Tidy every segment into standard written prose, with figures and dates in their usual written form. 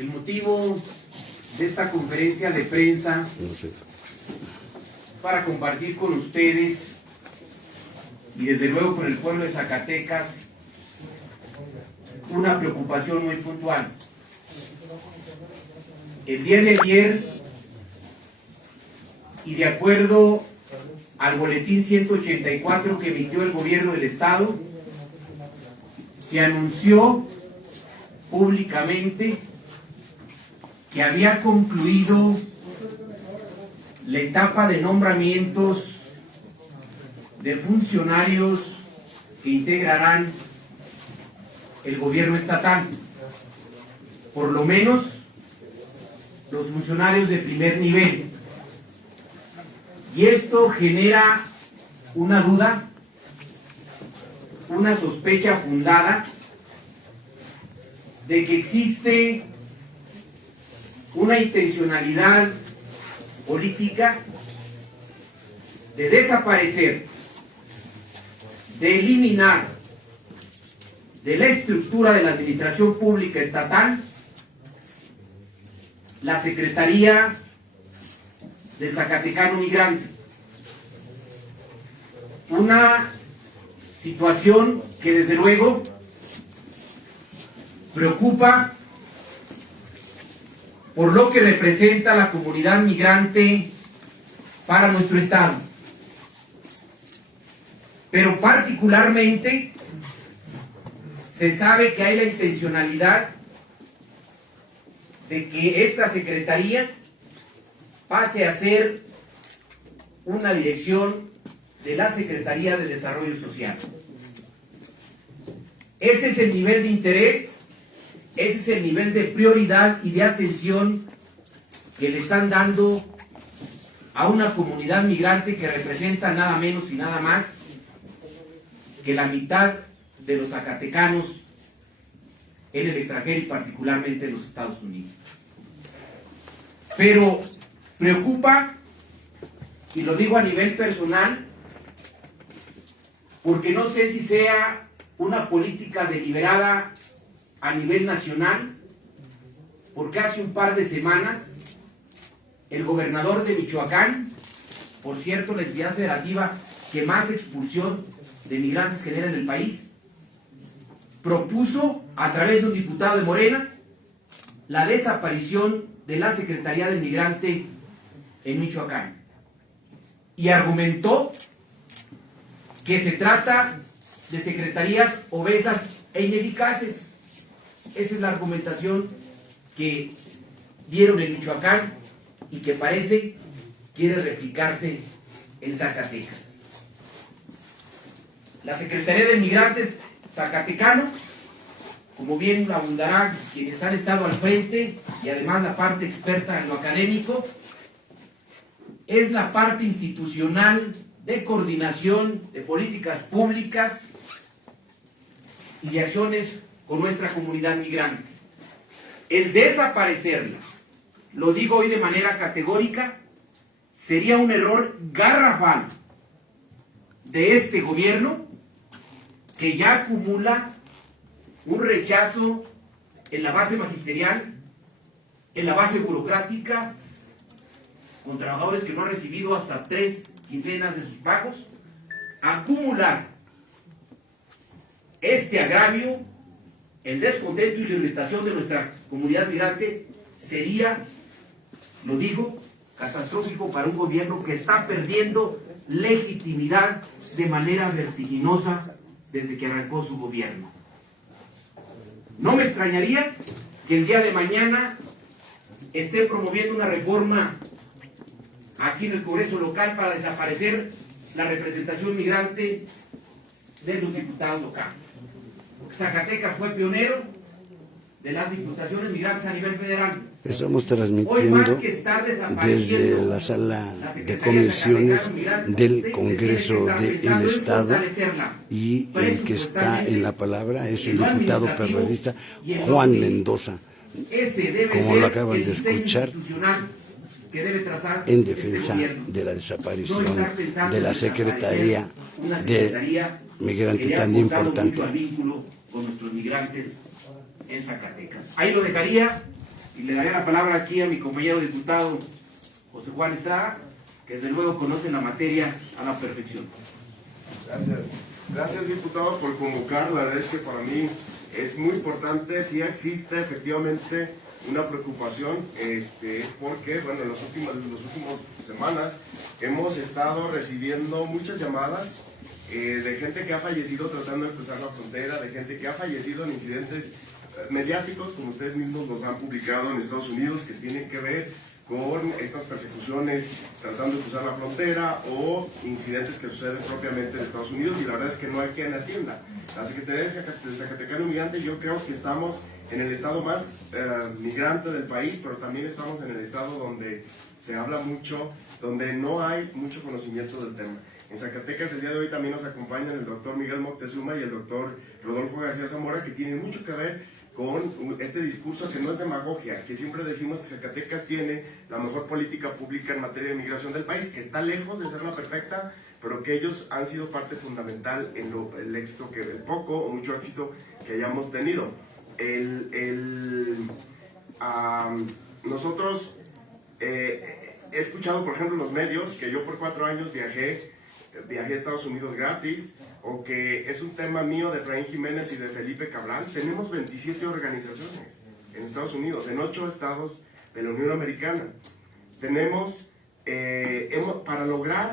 El motivo de esta conferencia de prensa para compartir con ustedes y desde luego con el pueblo de Zacatecas una preocupación muy puntual. El día de ayer, y de acuerdo al boletín 184 que emitió el gobierno del estado, se anunció públicamente que había concluido la etapa de nombramientos de funcionarios que integrarán el gobierno estatal, por lo menos los funcionarios de primer nivel. Y esto genera una duda, una sospecha fundada de que existe una intencionalidad política de desaparecer, de eliminar de la estructura de la administración pública estatal la Secretaría del Zacatecano Migrante. Una situación que desde luego preocupa por lo que representa la comunidad migrante para nuestro estado, pero particularmente se sabe que hay la intencionalidad de que esta secretaría pase a ser una dirección de la Secretaría de Desarrollo Social. Ese es el nivel de interés, ese es el nivel de prioridad y de atención que le están dando a una comunidad migrante que representa nada menos y nada más que la mitad de los zacatecanos en el extranjero y particularmente en los Estados Unidos. Pero preocupa, y lo digo a nivel personal, porque no sé si sea una política deliberada a nivel nacional, porque hace un par de semanas el gobernador de Michoacán, por cierto, la entidad federativa que más expulsión de migrantes genera en el país, propuso a través de un diputado de Morena la desaparición de la Secretaría del Migrante en Michoacán y argumentó que se trata de secretarías obesas e ineficaces. Esa es la argumentación que dieron en Michoacán y que parece quiere replicarse en Zacatecas. La Secretaría de Migrantes Zacatecano, como bien abundarán quienes han estado al frente y además la parte experta en lo académico, es la parte institucional de coordinación de políticas públicas y de acciones con nuestra comunidad migrante. El desaparecerla, lo digo hoy de manera categórica, sería un error garrafal de este gobierno que ya acumula un rechazo en la base magisterial, en la base burocrática, con trabajadores que no han recibido hasta 3 quincenas de sus pagos. Acumular este agravio, el descontento y la irritación de nuestra comunidad migrante sería, lo digo, catastrófico para un gobierno que está perdiendo legitimidad de manera vertiginosa desde que arrancó su gobierno. No me extrañaría que el día de mañana esté promoviendo una reforma aquí en el Congreso local para desaparecer la representación migrante de los diputados locales. Zacatecas fue pionero de las diputaciones migrantes a nivel federal. Estamos transmitiendo desde la sala de comisiones del Congreso del Estado y el que está en la palabra es el diputado perredista Juan Mendoza, como lo acaban de escuchar, en defensa de la desaparición de la Secretaría de Migrante tan importante. Con nuestros migrantes en Zacatecas. Ahí lo dejaría Y le daré la palabra aquí a mi compañero diputado José Juan Estrada, que desde luego conoce la materia a la perfección. Gracias. Gracias, diputado, por convocar. La verdad es que para mí es muy importante. Sí existe efectivamente una preocupación, porque, bueno, en las últimas semanas hemos estado recibiendo muchas llamadas de gente que ha fallecido tratando de cruzar la frontera, de gente que ha fallecido en incidentes mediáticos, como ustedes mismos los han publicado en Estados Unidos, que tienen que ver con estas persecuciones tratando de cruzar la frontera o incidentes que suceden propiamente en Estados Unidos, y la verdad es que no hay quien atienda. La Secretaría de Zacatecano Migrante, yo creo que estamos en el estado más migrante del país, pero también estamos en el estado donde se habla mucho, donde no hay mucho conocimiento del tema. En Zacatecas el día de hoy también nos acompañan el doctor Miguel Moctezuma y el doctor Rodolfo García Zamora, que tienen mucho que ver con este discurso que no es demagogia, que siempre decimos que Zacatecas tiene la mejor política pública en materia de migración del país, que está lejos de ser la perfecta, pero que ellos han sido parte fundamental en el éxito, el poco o mucho éxito que hayamos tenido. Nosotros he escuchado, por ejemplo, en los medios que yo por 4 años viajé a Estados Unidos gratis, o que es un tema mío de Efraín Jiménez y de Felipe Cabral. Tenemos 27 organizaciones en Estados Unidos, en 8 estados de la Unión Americana. Tenemos, para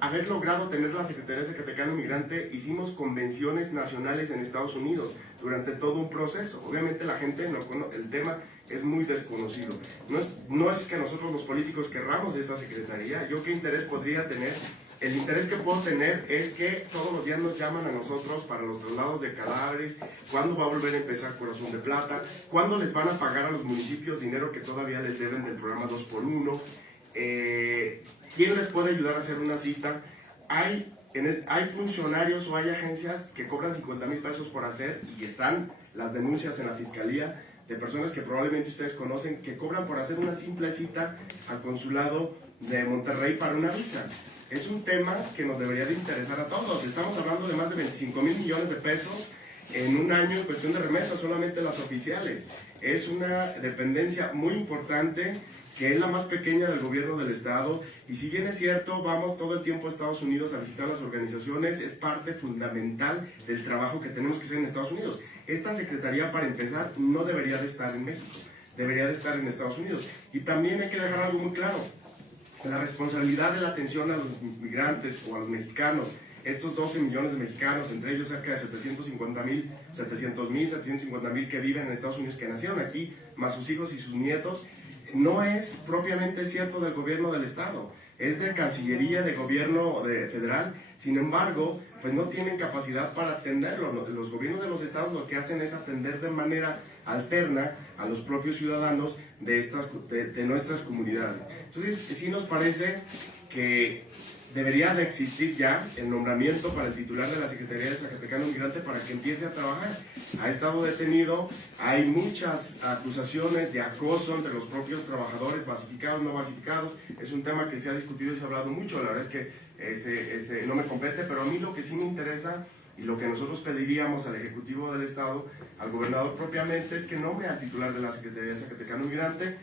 haber logrado tener la Secretaría de Zacatecano Migrante, hicimos convenciones nacionales en Estados Unidos durante todo un proceso. Obviamente la gente no conoce, el tema es muy desconocido. No es que nosotros los políticos querramos esta secretaría. Yo qué interés podría tener. El interés que puedo tener es que todos los días nos llaman a nosotros para los traslados de cadáveres, cuándo va a volver a empezar Corazón de Plata, cuándo les van a pagar a los municipios dinero que todavía les deben del programa 2x1, quién les puede ayudar a hacer una cita. Hay funcionarios o hay agencias que cobran 50,000 pesos por hacer, y están las denuncias en la fiscalía de personas que probablemente ustedes conocen, que cobran por hacer una simple cita al consulado de Monterrey para una visa. Es un tema que nos debería de interesar a todos. Estamos hablando de más de 25,000 millones de pesos en un año en cuestión de remesas, solamente las oficiales. Es una dependencia muy importante, que es la más pequeña del gobierno del estado, y si bien es cierto, vamos todo el tiempo a Estados Unidos a visitar las organizaciones, es parte fundamental del trabajo que tenemos que hacer en Estados Unidos. Esta secretaría, para empezar, no debería de estar en México, debería de estar en Estados Unidos. Y también hay que dejar algo muy claro: la responsabilidad de la atención a los migrantes o a los mexicanos, estos 12 millones de mexicanos, entre ellos cerca de 750,000 que viven en Estados Unidos, que nacieron aquí, más sus hijos y sus nietos, no es propiamente cierto del gobierno del estado, es de Cancillería, de gobierno federal. Sin embargo, pues no tienen capacidad para atenderlo. Los gobiernos de los estados lo que hacen es atender de manera alterna a los propios ciudadanos de nuestras comunidades. Entonces, sí nos parece que debería de existir ya el nombramiento para el titular de la Secretaría de Zacatecano Migrante para que empiece a trabajar. Ha estado detenido, hay muchas acusaciones de acoso entre los propios trabajadores, basificados, no basificados. Es un tema que se ha discutido y se ha hablado mucho. La verdad es que ese no me compete, pero a mí lo que sí me interesa y lo que nosotros pediríamos al Ejecutivo del Estado, al gobernador propiamente, es que nombre al titular de la Secretaría de Zacatecano Migrante,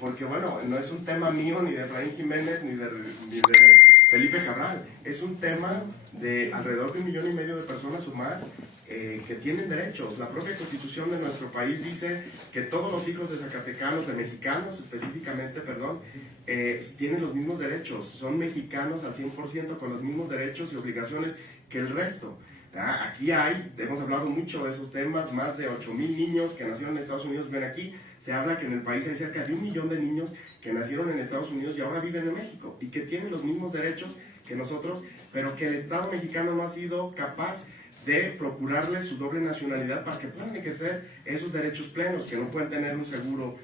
porque bueno, no es un tema mío, ni de Efraín Jiménez, ni de Felipe Cabral. Es un tema de alrededor de 1,5 millones de personas o más que tienen derechos. La propia Constitución de nuestro país dice que todos los hijos de zacatecanos, de mexicanos específicamente, tienen los mismos derechos. Son mexicanos al 100%, con los mismos derechos y obligaciones que el resto. Aquí hemos hablado mucho de esos temas, más de 8,000 niños que nacieron en Estados Unidos viven aquí. Se habla que en el país hay cerca de 1 millón de niños que nacieron en Estados Unidos y ahora viven en México, y que tienen los mismos derechos que nosotros, pero que el Estado mexicano no ha sido capaz de procurarles su doble nacionalidad para que puedan ejercer esos derechos plenos, que no pueden tener un seguro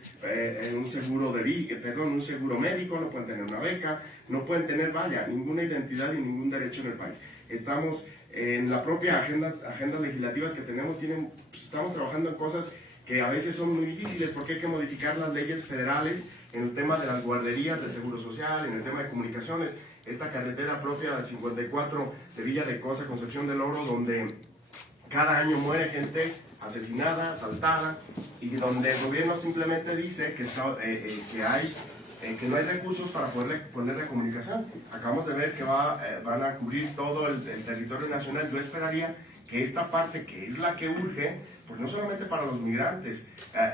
médico, no pueden tener una beca, no pueden tener, ninguna identidad y ningún derecho en el país. Estamos en la propia agendas legislativas que tenemos, estamos trabajando en cosas que a veces son muy difíciles, porque hay que modificar las leyes federales en el tema de las guarderías de seguro social, en el tema de comunicaciones. Esta carretera propia del 54 de Villa de Cosa, Concepción del Oro, donde cada año muere gente asesinada, asaltada, y donde el gobierno simplemente dice que no hay recursos para poner la comunicación. Acabamos de ver que van a cubrir todo el territorio nacional. Yo esperaría que esta parte, que es la que urge, pues no solamente para los migrantes,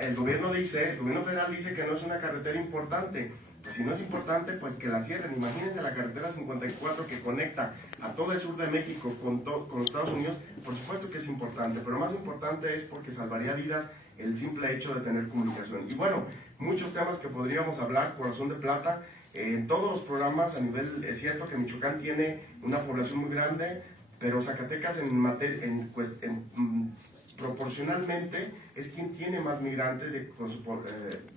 el gobierno federal dice que no es una carretera importante. Pues si no es importante, pues que la cierren. Imagínense la carretera 54 que conecta a todo el sur de México con Estados Unidos. Por supuesto que es importante, pero más importante es porque salvaría vidas el simple hecho de tener comunicación. Y bueno, muchos temas que podríamos hablar, Corazón de Plata, en todos los programas a nivel, es cierto que Michoacán tiene una población muy grande, pero Zacatecas proporcionalmente es quien tiene más migrantes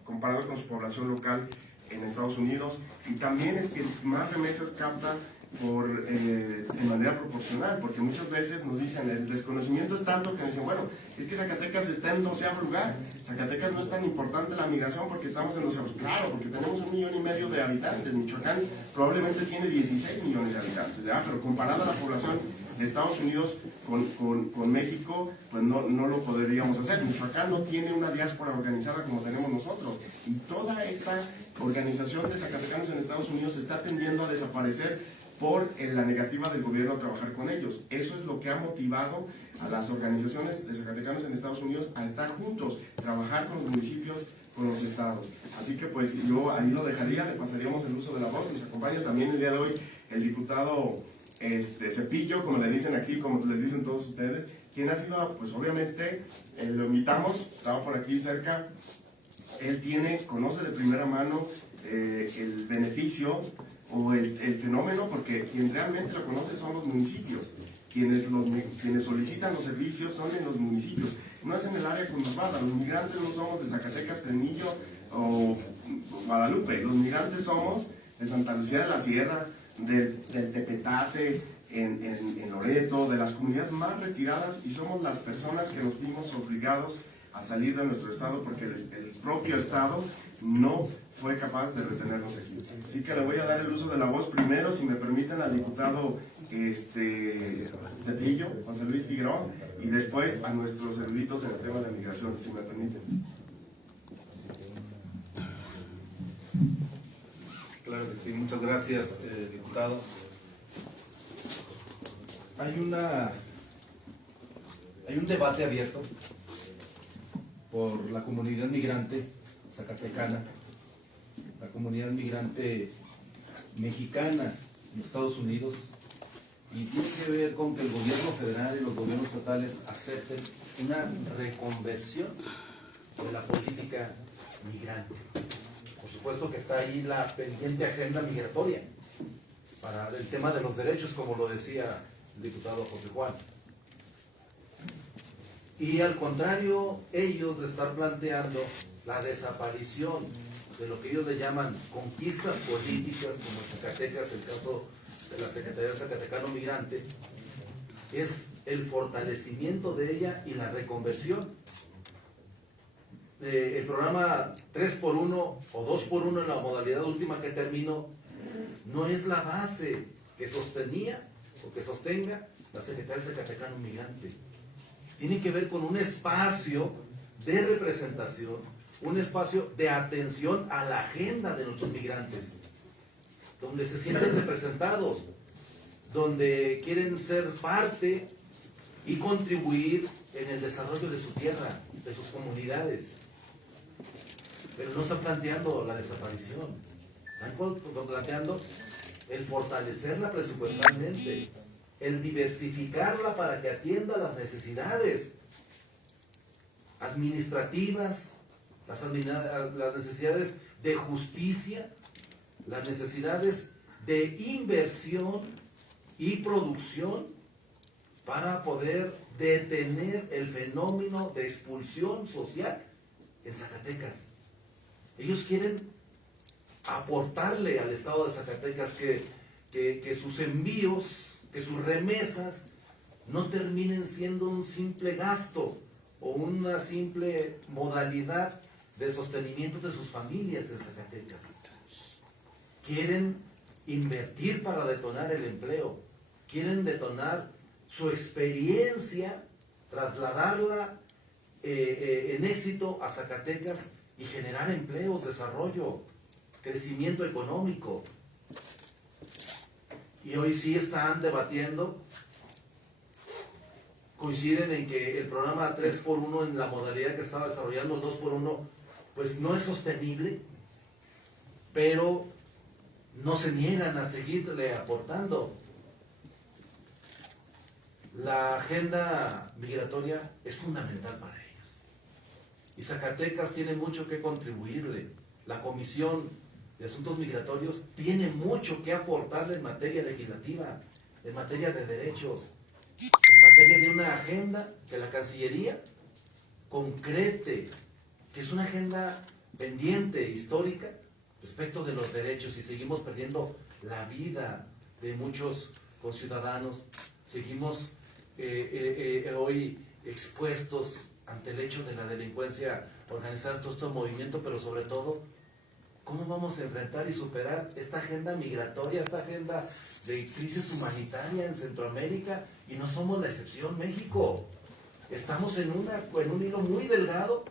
comparado con su población local en Estados Unidos, y también es quien más remesas capta en manera proporcional, porque muchas veces nos dicen, el desconocimiento es tanto que nos dicen, bueno, es que Zacatecas está en 12º lugar, Zacatecas no es tan importante la migración porque estamos en 12º, claro, porque tenemos 1,5 millones de habitantes, Michoacán probablemente tiene 16 millones de habitantes, ¿ya? Pero comparada a la población de Estados Unidos con México, pues no lo podríamos hacer. Michoacán no tiene una diáspora organizada como tenemos nosotros, y toda esta organización de zacatecanos en Estados Unidos está tendiendo a desaparecer por la negativa del gobierno a trabajar con ellos. Eso es lo que ha motivado a las organizaciones de zacatecanos en Estados Unidos a estar juntos, trabajar con los municipios, con los estados. Así que pues yo ahí lo dejaría, le pasaríamos el uso de la voz. Nos acompaña también el día de hoy el diputado Cepillo, como le dicen aquí, como les dicen todos ustedes, quien ha sido, pues obviamente, lo invitamos, estaba por aquí cerca, él conoce de primera mano el beneficio o el fenómeno, porque quien realmente lo conoce son los municipios. Quienes solicitan los servicios son en los municipios, no es en el área conurbada. Los migrantes no somos de Zacatecas, Fresnillo o Guadalupe, los migrantes somos de Santa Lucía de la Sierra, del Tepetate, en Loreto, de las comunidades más retiradas, y somos las personas que nos vimos obligados a salir de nuestro estado porque el propio estado no fue capaz de retenernos aquí. Así que le voy a dar el uso de la voz primero, si me permiten, al diputado Cepillo, José Luis Figueroa, y después a nuestros eruditos en el tema de migración, si me permiten. Claro que sí, muchas gracias, diputado. Hay un debate abierto por la comunidad migrante zacatecana, la comunidad migrante mexicana en Estados Unidos, y tiene que ver con que el gobierno federal y los gobiernos estatales acepten una reconversión de la política migrante. Por supuesto que está ahí la pendiente agenda migratoria para el tema de los derechos, como lo decía el diputado José Juan. Y al contrario, ellos de estar planteando la desaparición de lo que ellos le llaman conquistas políticas, como en Zacatecas, el caso de la Secretaría del Zacatecano Migrante, es el fortalecimiento de ella y la reconversión. El programa 3x1 o 2x1 en la modalidad última que terminó no es la base que sostenía o que sostenga la Secretaría del Zacatecano Migrante. Tiene que ver con un espacio de representación, un espacio de atención a la agenda de nuestros migrantes, donde se sienten representados, donde quieren ser parte y contribuir en el desarrollo de su tierra, de sus comunidades. Pero no están planteando la desaparición, están planteando el fortalecerla presupuestalmente, el diversificarla para que atienda las necesidades administrativas, las necesidades de justicia, las necesidades de inversión y producción para poder detener el fenómeno de expulsión social en Zacatecas. Ellos quieren aportarle al Estado de Zacatecas que sus envíos, que sus remesas no terminen siendo un simple gasto o una simple modalidad de sostenimiento de sus familias en Zacatecas. Quieren invertir para detonar el empleo, quieren detonar su experiencia trasladarla en éxito a Zacatecas y generar empleos, desarrollo, crecimiento económico. Y hoy sí están debatiendo, coinciden en que el programa 3x1 en la modalidad que estaba desarrollando, el 2x1, pues no es sostenible, pero no se niegan a seguirle aportando. La agenda migratoria es fundamental para ellos. Y Zacatecas tiene mucho que contribuirle. La Comisión de Asuntos Migratorios tiene mucho que aportarle en materia legislativa, en materia de derechos, en materia de una agenda que la Cancillería concrete, que es una agenda pendiente, histórica, respecto de los derechos, y seguimos perdiendo la vida de muchos conciudadanos, seguimos hoy expuestos ante el hecho de la delincuencia organizada, todo este movimiento, pero sobre todo, ¿cómo vamos a enfrentar y superar esta agenda migratoria, esta agenda de crisis humanitaria en Centroamérica? Y no somos la excepción, México. Estamos en un hilo muy delgado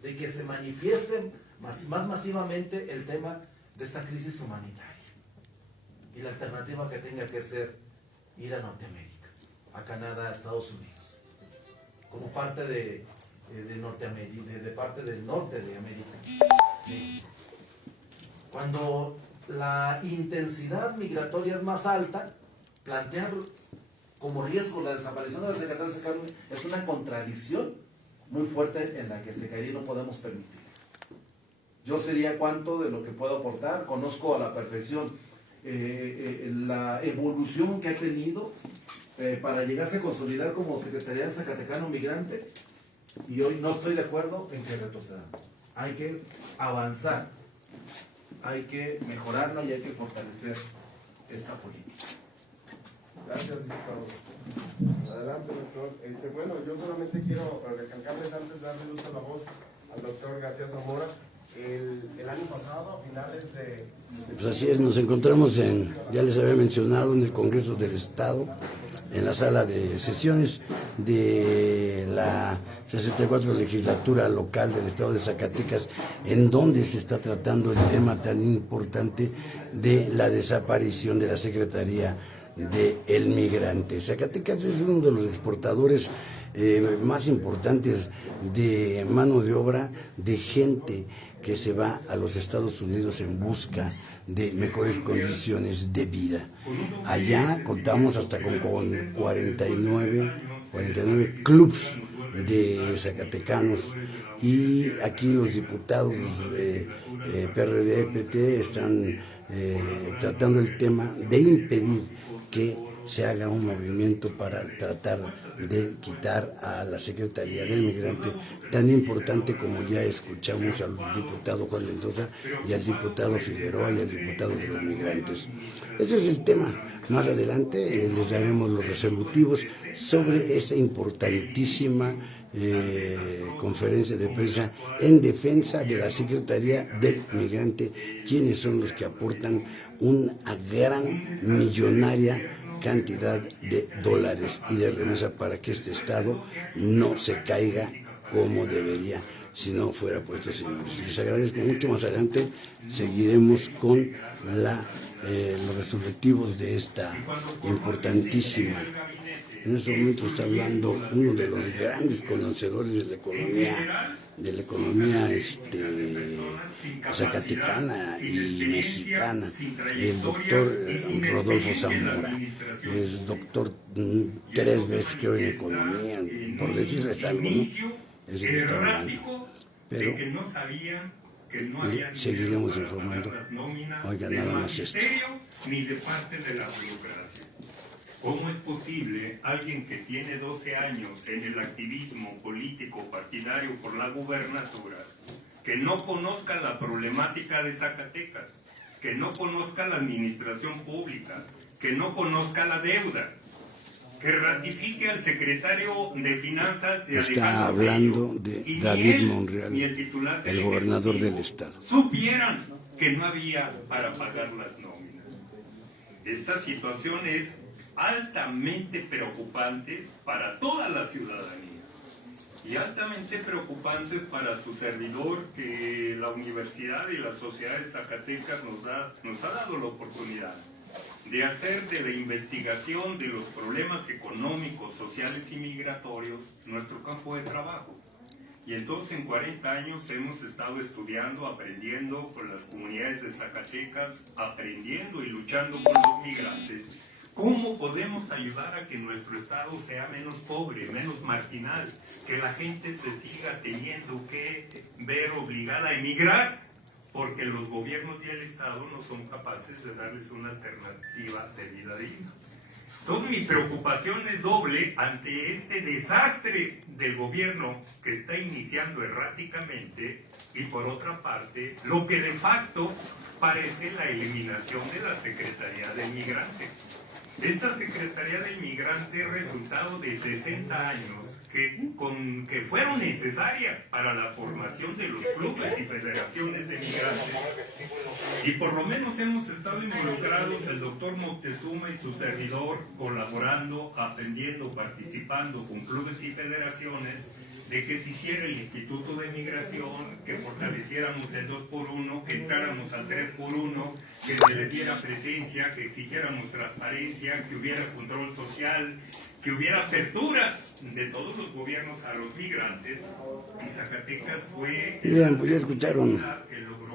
de que se manifieste más masivamente el tema de esta crisis humanitaria. Y la alternativa que tenga que ser ir a Norteamérica, a Canadá, a Estados Unidos, como parte de Norteamérica, de parte del norte de América. México. Cuando la intensidad migratoria es más alta, plantear como riesgo la desaparición de la Secretaría de Salud es una contradicción muy fuerte en la que Secretaría no podemos permitir. Yo sería cuánto de lo que puedo aportar, conozco a la perfección la evolución que ha tenido para llegarse a consolidar como Secretaría de Zacatecano Migrante, y hoy no estoy de acuerdo en que retrocedamos. Hay que avanzar, hay que mejorarla y hay que fortalecer esta política. Gracias, diputado. Adelante, doctor. Bueno, yo solamente quiero recalcarles antes de darle uso a la voz al doctor García Zamora. El año pasado, a finales de... Pues así es, nos encontramos ya les había mencionado, en el Congreso del Estado, en la sala de sesiones de la 64 legislatura local del Estado de Zacatecas, en donde se está tratando el tema tan importante de la desaparición de la Secretaría del Migrante. Zacatecas es uno de los exportadores más importantes de mano de obra, de gente que se va a los Estados Unidos en busca de mejores condiciones de vida. Allá contamos hasta con 49 clubs de zacatecanos, y aquí los diputados PRD, PT están tratando el tema de impedir que se haga un movimiento para tratar de quitar a la Secretaría del Migrante, tan importante como ya escuchamos al diputado Juan Mendoza y al diputado Figueroa y al diputado de los migrantes. Ese es el tema. Más adelante les daremos los resolutivos sobre esta importantísima conferencia de prensa en defensa de la Secretaría del Migrante, quienes son los que aportan una gran millonaria cantidad de dólares y de remesa para que este Estado no se caiga como debería si no fuera por estos señores. Les agradezco mucho. Más adelante seguiremos con los resolutivos de esta importantísima. En este momento está hablando uno de los grandes conocedores de la economía zacatecana y mexicana, el doctor Rodolfo Zamora. Es doctor 3 veces creo en economía, por decirles algo, ¿no? Es el que está hablando. Pero seguiremos informando. Oiga, nada más esto. Ni de parte de la burocracia. ¿Cómo es posible alguien que tiene 12 años en el activismo político partidario por la gubernatura, que no conozca la problemática de Zacatecas, que no conozca la administración pública, que no conozca la deuda, que ratifique al secretario de Finanzas de Está hablando de David Monreal, el gobernador del estado? Supieran que no había para pagar las nóminas. Esta situación es altamente preocupante para toda la ciudadanía. y altamente preocupantes para su servidor, que la universidad y la sociedad de Zacatecas nos ha dado la oportunidad de hacer de la investigación de los problemas económicos, sociales y migratorios nuestro campo de trabajo. Y entonces en 40 años hemos estado estudiando, aprendiendo con las comunidades de Zacatecas, aprendiendo y luchando con los migrantes, cómo podemos ayudar a que nuestro estado sea menos pobre, menos marginal, que la gente se siga teniendo que ver obligada a emigrar, porque los gobiernos y el Estado no son capaces de darles una alternativa de vida digna. Entonces mi preocupación es doble ante este desastre del gobierno que está iniciando erráticamente y por otra parte lo que de facto parece la eliminación de la Secretaría del Migrante. Esta Secretaría del Migrante es resultado de 60 años que fueron necesarias para la formación de los clubes y federaciones de migrantes. Y por lo menos hemos estado involucrados el doctor Moctezuma y su servidor, colaborando, aprendiendo, participando con clubes y federaciones, de que se hiciera el Instituto de Migración, que fortaleciéramos el 2x1, que entráramos al 3x1, que se les diera presencia, que exigiéramos transparencia, que hubiera control social, que hubiera apertura de todos los gobiernos a los migrantes, y Zacatecas fue... Bien, pues ya escucharon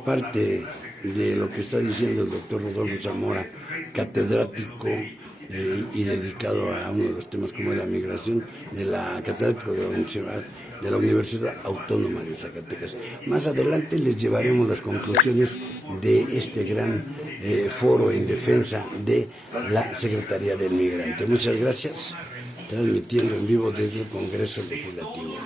parte de lo que está diciendo el doctor Rodolfo Zamora, catedrático y dedicado a uno de los temas como es la migración, catedrático de la Universidad Autónoma de Zacatecas. Más adelante les llevaremos las conclusiones de este gran foro en defensa de la Secretaría del Migrante. Muchas gracias, transmitiendo en vivo desde el Congreso Legislativo.